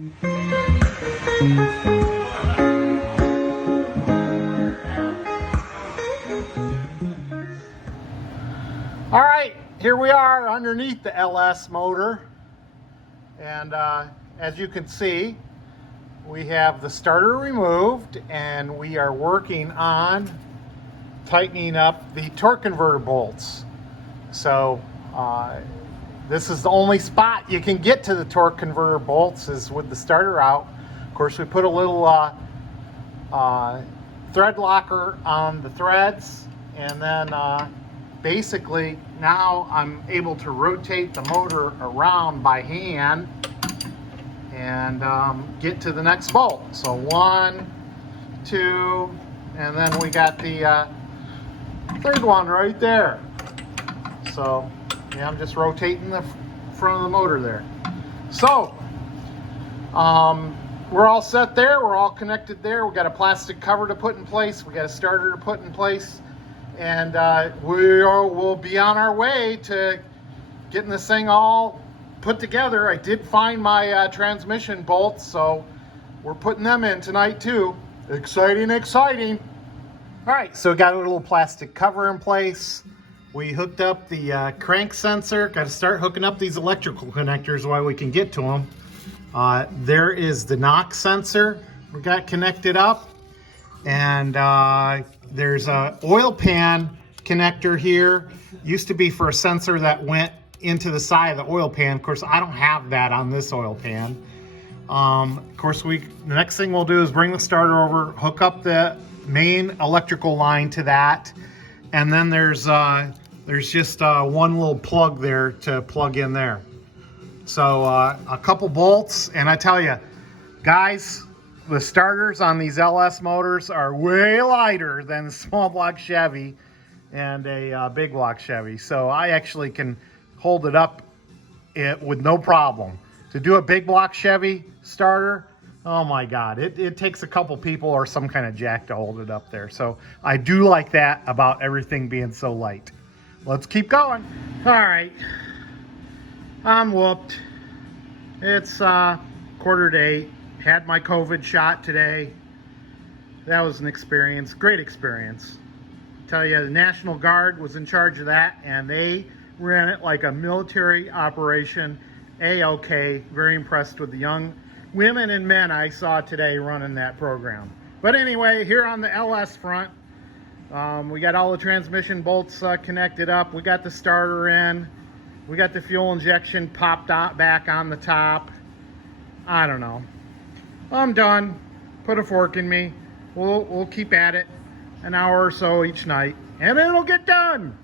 All right, here we are underneath the LS motor, and as you can see, we have the starter removed and we are working on tightening up the torque converter bolts. So this is the only spot you can get to the torque converter bolts is with the starter out. Of course, we put a little thread locker on the threads, and then basically now I'm able to rotate the motor around by hand and get to the next bolt. So 1, 2, and then we got the third one right there. So yeah, I'm just rotating the front of the motor there. So we're all set there. We're all connected there. We got a plastic cover to put in place. We got a starter to put in place. And we'll be on our way to getting this thing all put together. I did find my transmission bolts, so we're putting them in tonight too. Exciting, exciting. All right, so we got a little plastic cover in place. We hooked up the crank sensor. Got to start hooking up these electrical connectors while we can get to them. There is the knock sensor we got connected up. And there's a oil pan connector here. Used to be for a sensor that went into the side of the oil pan. Of course, I don't have that on this oil pan. Of course, the next thing we'll do is bring the starter over, hook up the main electrical line to that, and then there's just one little plug there to plug in there. So a couple bolts, and I tell you, guys, the starters on these LS motors are way lighter than the small block Chevy and a big block Chevy. So I actually can hold it up with no problem. To do a big block Chevy starter, oh my God, it takes a couple people or some kind of jack to hold it up there. So I do like that about everything being so light. Let's keep going. All right, I'm whooped. It's 7:45. Had my COVID shot today. That was an experience, great experience. I tell you, the National Guard was in charge of that, and they ran it like a military operation. A-OK, very impressed with the young women and men I saw today running that program. But anyway, here on the LS front, we got all the transmission bolts connected up. We got the starter in. We got the fuel injection popped out back on the top. I don't know. I'm done. Put a fork in me. We'll keep at it an hour or so each night, and it'll get done.